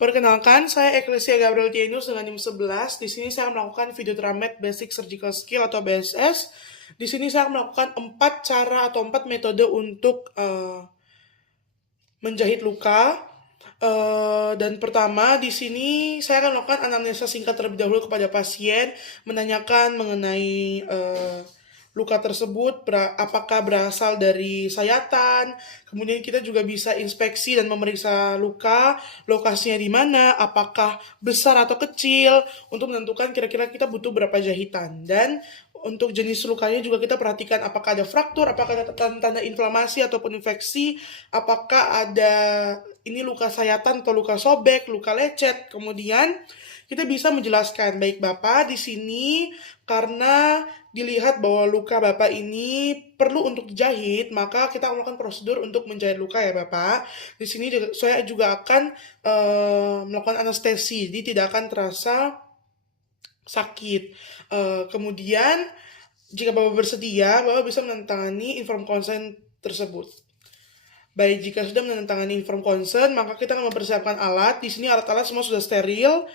Perkenalkan, saya Ecclesia Gabriel Tienus dengan NIM 11. Di sini saya melakukan video Tramed Basic Surgical Skill atau BSS. Di sini saya melakukan 4 cara atau 4 metode untuk menjahit luka. Dan pertama di sini saya akan melakukan anamnesa singkat terlebih dahulu kepada pasien, menanyakan mengenai luka tersebut, apakah berasal dari sayatan. Kemudian kita juga bisa inspeksi dan memeriksa luka, lokasinya di mana, apakah besar atau kecil, untuk menentukan kira-kira kita butuh berapa jahitan. Dan untuk jenis lukanya juga kita perhatikan apakah ada fraktur, apakah ada tanda-tanda inflamasi ataupun infeksi, apakah ada ini luka sayatan atau luka sobek, luka lecet. Kemudian kita bisa menjelaskan, baik Bapak di sini karena dilihat bahwa luka Bapak ini perlu untuk dijahit, maka kita melakukan prosedur untuk menjahit luka ya Bapak. Di sini saya juga akan melakukan anestesi, jadi tidak akan terasa sakit. Kemudian jika Bapak bersedia, Bapak bisa menandatangani inform consent tersebut. Baik, jika sudah menandatangani inform consent, maka kita akan mempersiapkan alat. Di sini alat-alat semua sudah steril.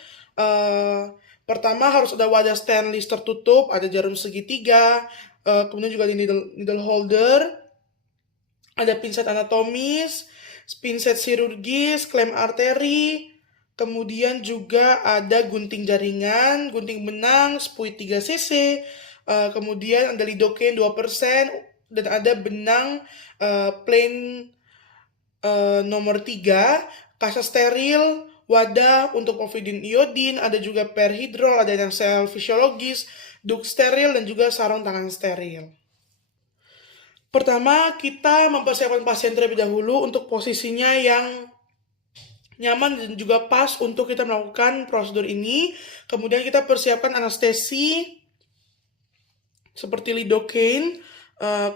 Pertama harus ada wadah stainless tertutup, ada jarum segitiga, kemudian juga ada needle holder, ada pinset anatomis, pinset chirurgis, klem arteri, kemudian juga ada gunting jaringan, gunting benang, spuit 3 cc, kemudian ada lidocaine 2%, dan ada benang plain nomor 3, kasa steril, wadah untuk povidin iodin, ada juga perhidrol, ada yang sel fisiologis, duk steril, dan juga sarung tangan steril. Pertama, kita mempersiapkan pasien terlebih dahulu untuk posisinya yang nyaman dan juga pas untuk kita melakukan prosedur ini. Kemudian kita persiapkan anestesi seperti lidocaine.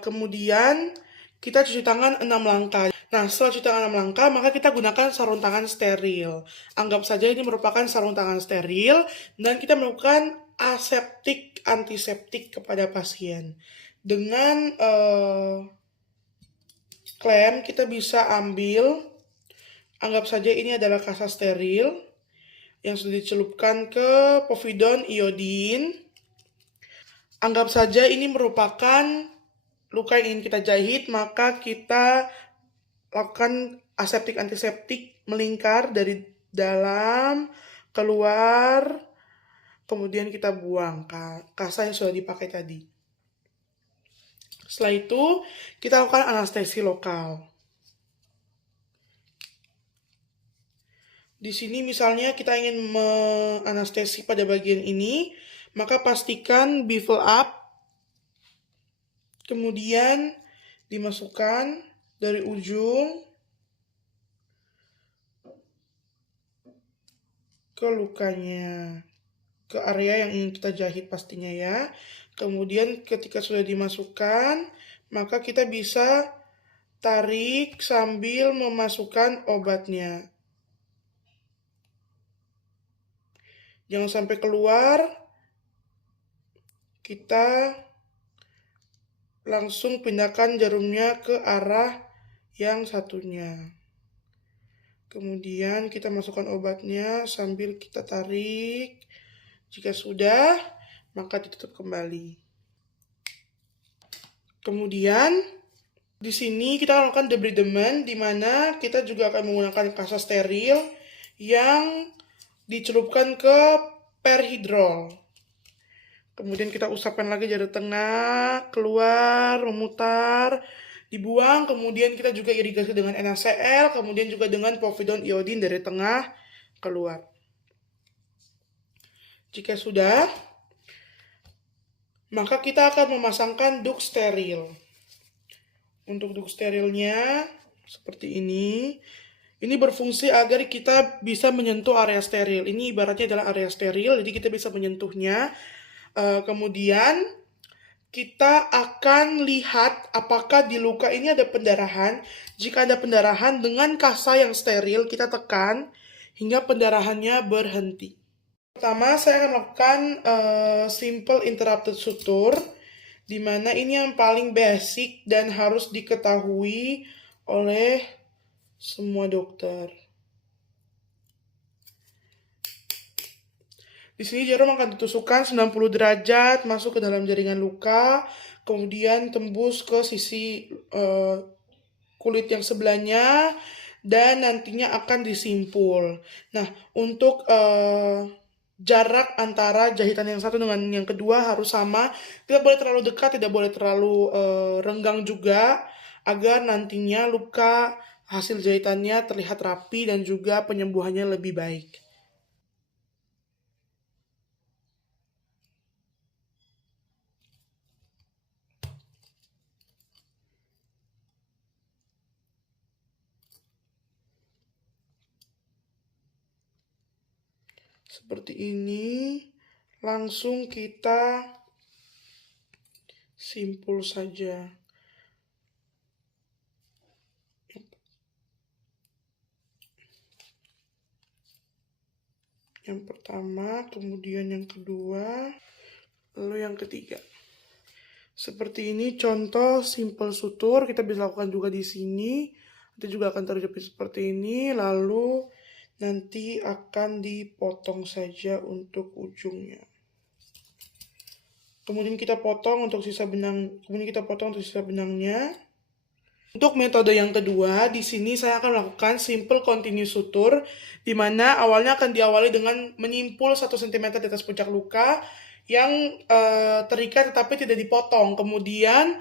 Kemudian kita cuci tangan 6 langkah. Nah, setelah cuci tangan 6 langkah, maka kita gunakan sarung tangan steril. Anggap saja ini merupakan sarung tangan steril, dan kita melakukan aseptik, antiseptik kepada pasien. Dengan klem, kita bisa ambil, anggap saja ini adalah kasa steril, yang sudah dicelupkan ke povidon iodin. Anggap saja ini merupakan luka yang ingin kita jahit, maka kita lakukan aseptik antiseptik melingkar dari dalam keluar, kemudian kita buang kasa yang sudah dipakai tadi. Setelah itu kita lakukan anestesi lokal. Di sini misalnya kita ingin menganestesi pada bagian ini, maka pastikan bevel up, kemudian dimasukkan dari ujung ke lukanya, ke area yang ingin kita jahit pastinya ya. Kemudian ketika sudah dimasukkan, maka kita bisa tarik sambil memasukkan obatnya. Jangan sampai keluar, kita langsung pindahkan jarumnya ke arah yang satunya. Kemudian kita masukkan obatnya sambil kita tarik. Jika sudah, maka ditutup kembali. Kemudian di sini kita lakukan debridement, di mana kita juga akan menggunakan kasa steril yang dicelupkan ke perhidrol. Kemudian kita usapkan lagi jari tengah, keluar, memutar, dibuang. Kemudian kita juga irigasi dengan NaCl, kemudian juga dengan povidon iodin dari tengah keluar. Jika sudah, maka kita akan memasangkan duk steril. Untuk duk sterilnya seperti ini. Ini berfungsi agar kita bisa menyentuh area steril. Ini ibaratnya adalah area steril, jadi kita bisa menyentuhnya. Kemudian kita akan lihat apakah di luka ini ada pendarahan. Jika ada pendarahan, dengan kasa yang steril kita tekan hingga pendarahannya berhenti. Pertama, saya akan melakukan simple interrupted suture, di mana ini yang paling basic dan harus diketahui oleh semua dokter. Di sini jarum akan ditusukkan 90 derajat masuk ke dalam jaringan luka, kemudian tembus ke sisi kulit yang sebelahnya, dan nantinya akan disimpul. Nah, untuk jarak antara jahitan yang satu dengan yang kedua harus sama, tidak boleh terlalu dekat, tidak boleh terlalu renggang juga, agar nantinya luka hasil jahitannya terlihat rapi dan juga penyembuhannya lebih baik. Seperti ini, langsung kita simpul saja. Yang pertama, kemudian yang kedua, lalu yang ketiga. Seperti ini contoh simple sutur, kita bisa lakukan juga di sini. Nanti juga akan terjepit seperti ini, lalu nanti akan dipotong saja untuk ujungnya. Kemudian kita potong untuk sisa benangnya. Untuk metode yang kedua, di sini saya akan melakukan simple continuous sutur, di mana awalnya akan diawali dengan menyimpul 1 cm di atas puncak luka yang terikat tetapi tidak dipotong. Kemudian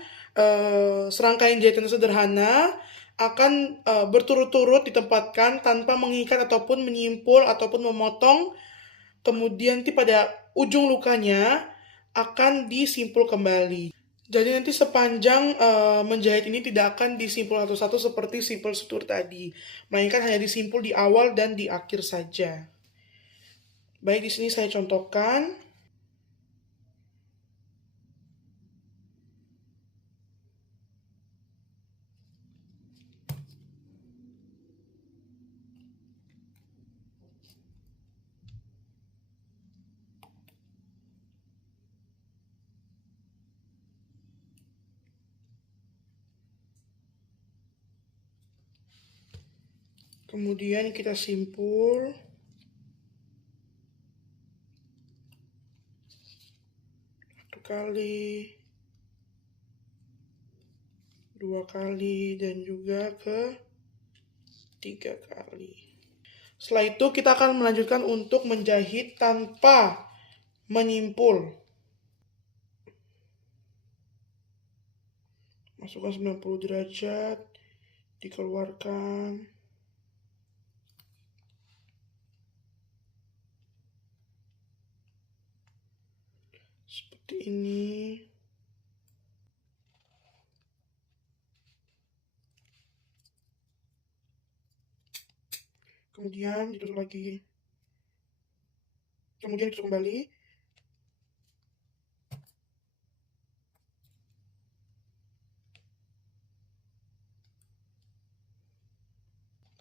serangkaian jahitan sederhana akan berturut-turut ditempatkan tanpa mengikat ataupun menyimpul ataupun memotong. Kemudian nanti pada ujung lukanya akan disimpul kembali. Jadi nanti sepanjang menjahit ini tidak akan disimpul satu-satu seperti simpul sutur tadi, melainkan hanya disimpul di awal dan di akhir saja. Baik, di sini saya contohkan. Kemudian kita simpul. Satu kali, 2 kali, dan juga ke 3 kali. Setelah itu kita akan melanjutkan untuk menjahit tanpa menyimpul. Masukkan 90 derajat, dikeluarkan. Seperti ini. Kemudian ditutup lagi. Kemudian ditutup kembali.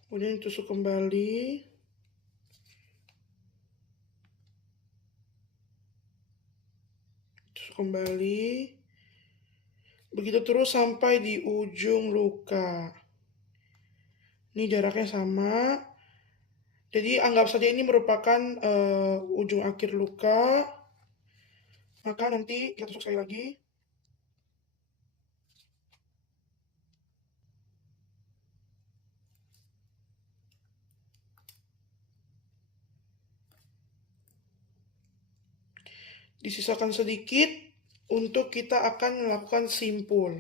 Kemudian ditusuk kembali. Tusuk kembali. Begitu terus sampai di ujung luka. Ini jaraknya sama. Jadi anggap saja ini merupakan ujung akhir luka. Maka nanti kita tusuk sekali lagi. Disisakan sedikit untuk kita akan melakukan simpul.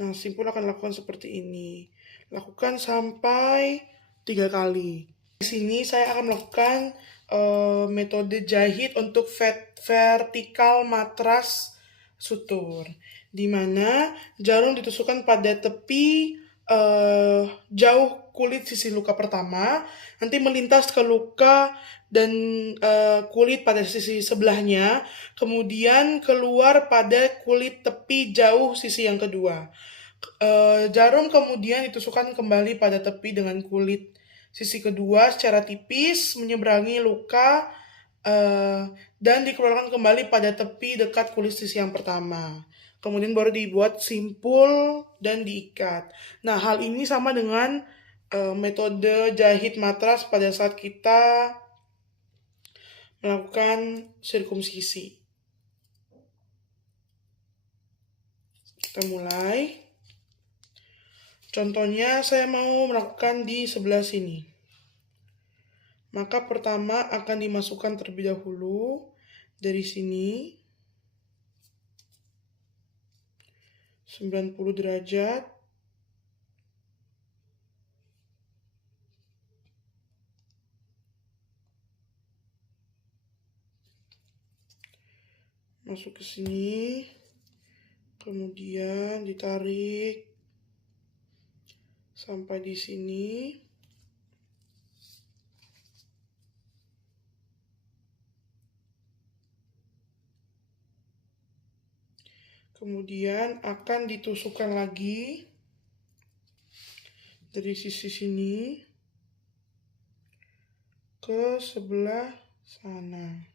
Nah, simpul akan lakukan seperti ini. Lakukan sampai 3 kali. Di sini saya akan melakukan metode jahit untuk vertikal matras sutur, di mana jarum ditusukkan pada tepi jauh kulit sisi luka pertama, nanti melintas ke luka dan kulit pada sisi sebelahnya, kemudian keluar pada kulit tepi jauh sisi yang kedua. Jarum kemudian ditusukkan kembali pada tepi dengan kulit sisi kedua secara tipis menyeberangi luka dan dikeluarkan kembali pada tepi dekat kulit sisi yang pertama. Kemudian baru dibuat simpul dan diikat. Nah, hal ini sama dengan metode jahit matras pada saat kita melakukan sirkumsisi. Kita mulai. Contohnya saya mau melakukan di sebelah sini. Maka pertama akan dimasukkan terlebih dahulu dari sini 90 derajat. Masuk ke sini. Kemudian ditarik sampai di sini. Kemudian akan ditusukkan lagi dari sisi sini ke sebelah sana.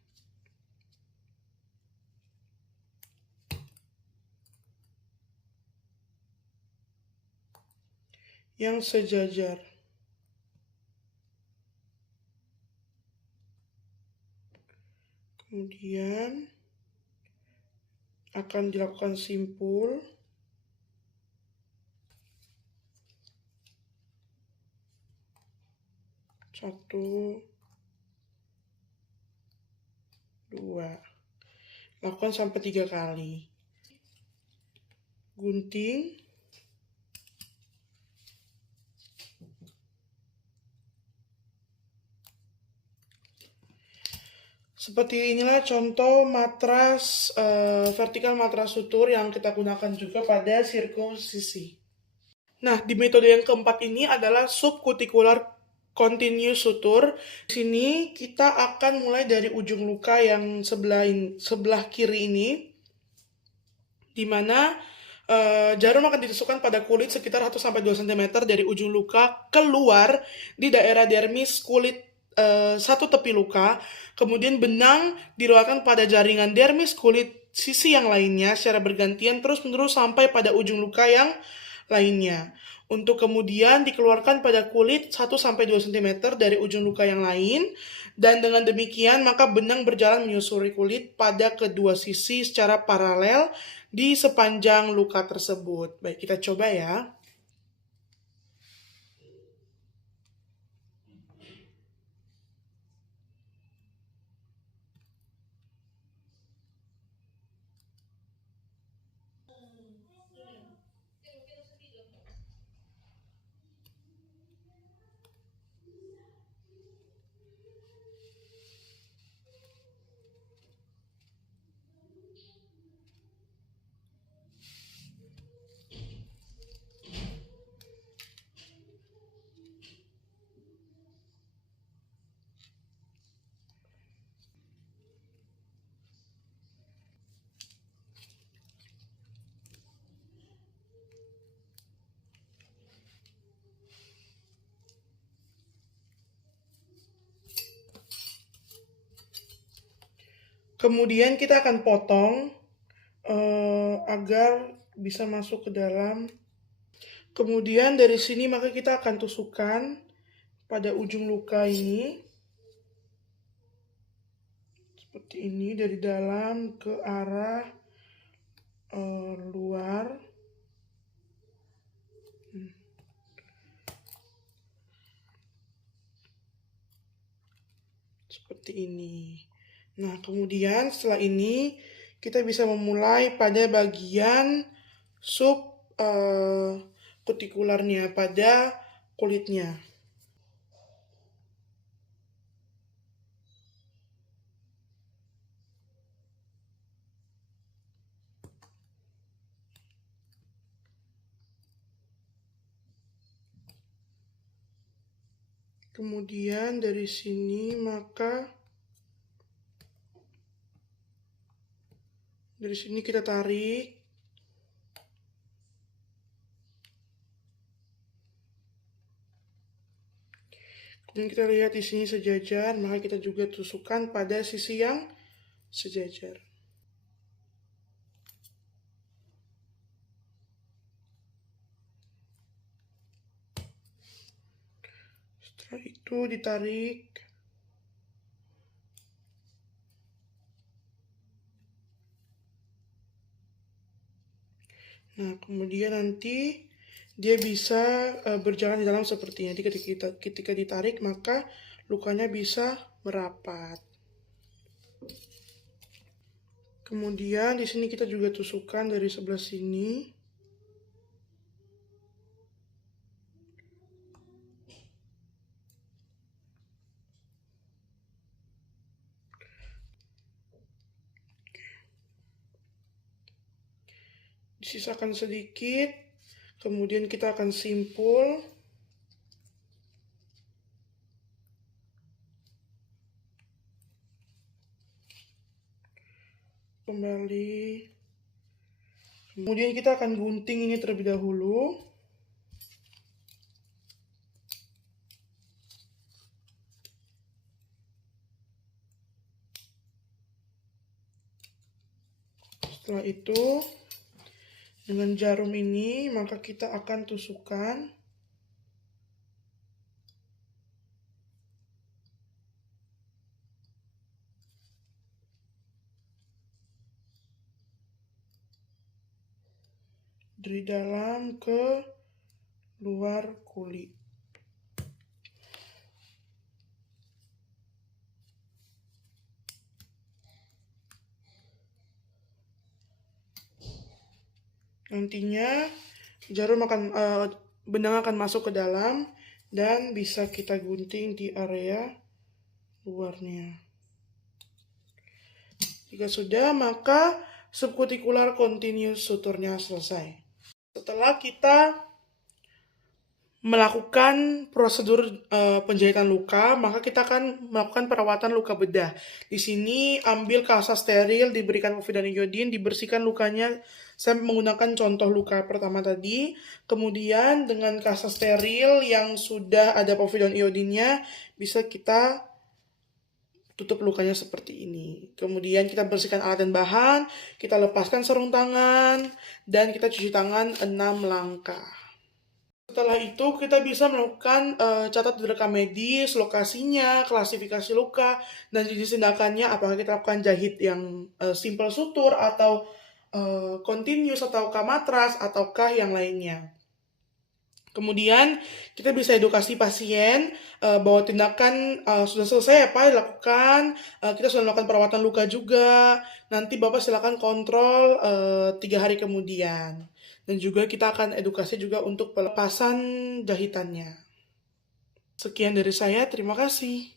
Yang sejajar. Kemudian akan dilakukan simpul. Satu, dua. Lakukan sampai 3 kali. Gunting. Seperti inilah contoh matras vertikal matras sutur yang kita gunakan juga pada sirkumsisi. Nah, di metode yang keempat ini adalah subkutikular continuous sutur. Di sini kita akan mulai dari ujung luka yang sebelah kiri ini, di mana jarum akan ditusukkan pada kulit sekitar 1-2 cm dari ujung luka keluar di daerah dermis kulit satu tepi luka. Kemudian benang diletakkan pada jaringan dermis kulit sisi yang lainnya secara bergantian terus-menerus sampai pada ujung luka yang lainnya. Untuk kemudian dikeluarkan pada kulit 1-2 cm dari ujung luka yang lain. Dan dengan demikian maka benang berjalan menyusuri kulit pada kedua sisi secara paralel di sepanjang luka tersebut. Baik, kita coba ya. Kemudian kita akan potong agar bisa masuk ke dalam. Kemudian dari sini maka kita akan tusukkan pada ujung luka ini. Seperti ini dari dalam ke arah luar. Seperti ini. Nah, kemudian setelah ini kita bisa memulai pada bagian kutikularnya, pada kulitnya. Kemudian dari sini maka dari sini kita tarik. Kemudian kita lihat di sini sejajar, maka kita juga tusukkan pada sisi yang sejajar. Setelah itu ditarik. Nah, kemudian nanti dia bisa berjalan di dalam seperti ini. Jadi ketika ditarik, maka lukanya bisa merapat. Kemudian di sini kita juga tusukkan dari sebelah sini. Disisakan sedikit, kemudian kita akan simpul. Kembali. Kemudian kita akan gunting ini terlebih dahulu. Setelah itu, dengan jarum ini, maka kita akan tusukkan. Dari dalam ke luar kulit. Nantinya benang akan masuk ke dalam dan bisa kita gunting di area luarnya. Jika sudah, maka subcuticular continuous suturnya selesai. Setelah kita melakukan prosedur penjahitan luka, maka kita akan melakukan perawatan luka bedah. Di sini ambil kasa steril, diberikan povidone iodin, dibersihkan lukanya sampai menggunakan contoh luka pertama tadi. Kemudian dengan kasa steril yang sudah ada povidone iodinnya, bisa kita tutup lukanya seperti ini. Kemudian kita bersihkan alat dan bahan, kita lepaskan sarung tangan, dan kita cuci tangan 6 langkah. Setelah itu kita bisa melakukan catat di rekam medis, lokasinya, klasifikasi luka, dan jenis tindakannya, apakah kita lakukan jahit yang simple sutur, atau continuous, atau matras, ataukah yang lainnya. Kemudian kita bisa edukasi pasien bahwa tindakan sudah selesai apa dilakukan, kita sudah melakukan perawatan luka juga, nanti Bapak silakan kontrol 3 hari kemudian. Dan juga kita akan edukasi juga untuk pelepasan jahitannya. Sekian dari saya, terima kasih.